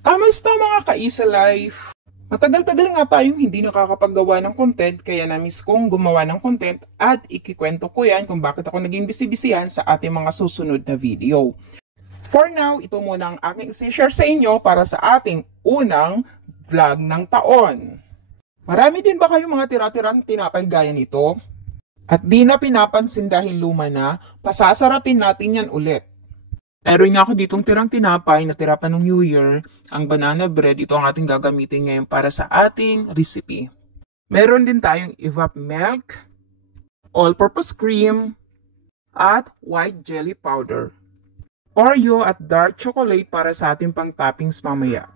Kamusta mga ka-Easy Life? Matagal-tagal nga tayong hindi nakakapaggawa ng content kaya na-miss kong gumawa ng content at ikikwento ko yan kung bakit ako naging busy-busyhan sa ating mga susunod na video. For now, ito muna ang aking isi-share sa inyo para sa ating unang vlog ng taon. Marami din ba kayong mga tira-tirang tinapay gaya nito? At di na pinapansin dahil luma na, pasasarapin natin yan ulit. Meron nga ako ditong tirang tinapay na tira pa ng New Year, ang banana bread, ito ang ating gagamitin ngayon para sa ating recipe. Meron din tayong evap milk, all-purpose cream, at white jelly powder. Oreo at dark chocolate para sa ating pang-toppings mamaya.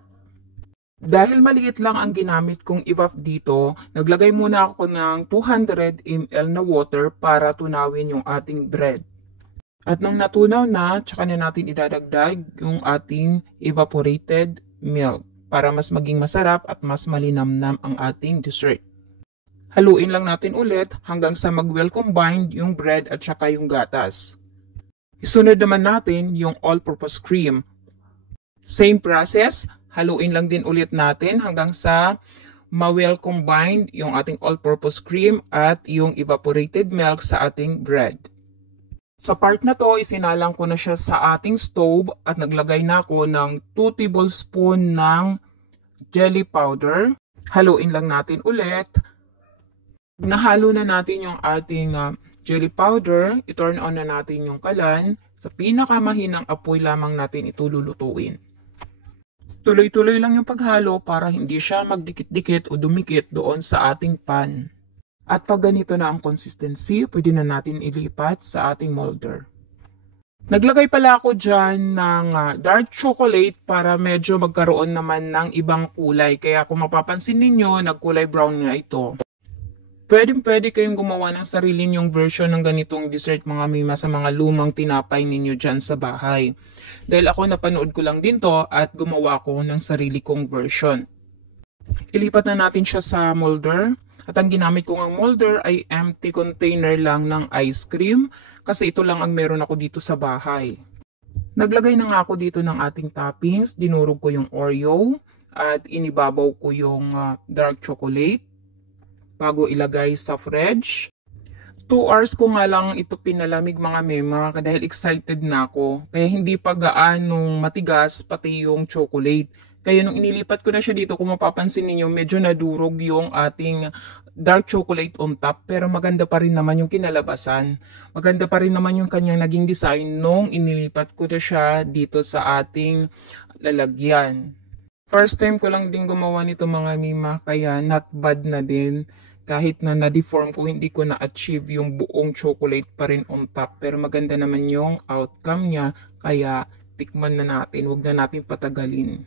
Dahil maliit lang ang ginamit kong evap dito, naglagay muna ako ng 200 ml na water para tunawin yung ating bread. At nang natunaw na, tsaka na natin idadagdag yung ating evaporated milk para mas maging masarap at mas malinamnam ang ating dessert. Haluin lang natin ulit hanggang sa mag-well combined yung bread at tsaka yung gatas. Isunod naman natin yung all-purpose cream. Same process, haluin lang din ulit natin hanggang sa ma-well combined yung ating all-purpose cream at yung evaporated milk sa ating bread. Sa part na to, isinalang ko na siya sa ating stove at naglagay na ako ng 2 tablespoon ng jelly powder. Haluin lang natin ulit. Nahalo na natin yung ating jelly powder. I-turn on na natin yung kalan. Sa pinakamahinang apoy lamang natin ito lulutuin. Tuloy-tuloy lang yung paghalo para hindi siya magdikit-dikit o dumikit doon sa ating pan. At pag ganito na ang consistency, pwede na natin ilipat sa ating molder. Naglagay pala ako dyan ng dark chocolate para medyo magkaroon naman ng ibang kulay. Kaya kung mapapansin ninyo, nagkulay brown na ito. Pwede kayong gumawa ng sarili nyong version ng ganitong dessert mga mima sa mga lumang tinapay ninyo dyan sa bahay. Dahil ako napanood ko lang din to at gumawa ko ng sarili kong version. Ilipat na natin siya sa molder. At ang ginamit ko ng molder ay empty container lang ng ice cream kasi ito lang ang meron ako dito sa bahay. Naglagay na nga ako dito ng ating toppings. Dinurog ko yung Oreo at inibabaw ko yung dark chocolate bago ilagay sa fridge. 2 hours ko nga lang ito pinalamig mga mema dahil excited na ako. Kaya hindi pa gaanong matigas pati yung chocolate. Kaya nung inilipat ko na siya dito, kung mapapansin niyo medyo nadurog yung ating dark chocolate on top. Pero maganda pa rin naman yung kinalabasan. Maganda pa rin naman yung kanyang naging design nung inilipat ko na siya dito sa ating lalagyan. First time ko lang din gumawa nito mga mima, kaya not bad na din. Kahit na na-deform ko, hindi ko na-achieve yung buong chocolate pa rin on top. Pero maganda naman yung outcome niya, kaya tikman na natin. Huwag na natin patagalin.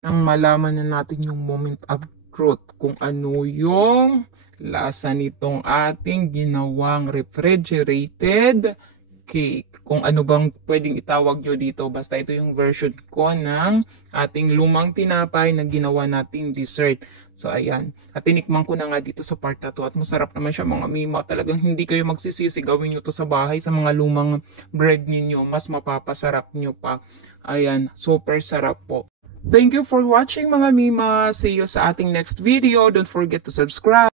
Nang malaman na natin yung moment of truth kung ano yung lasa nitong ating ginawang refrigerated cake. Kung ano bang pwedeng itawag nyo dito. Basta ito yung version ko ng ating lumang tinapay na ginawa nating dessert. So ayan. At tinikman ko na nga dito sa part na to. At masarap naman siya mga mima. Talagang hindi kayo magsisisi. Gawin nyo to sa bahay sa mga lumang bread ninyo. Mas mapapasarap nyo pa. Ayan. Super sarap po. Thank you for watching mga mima. See you sa ating next video. Don't forget to subscribe.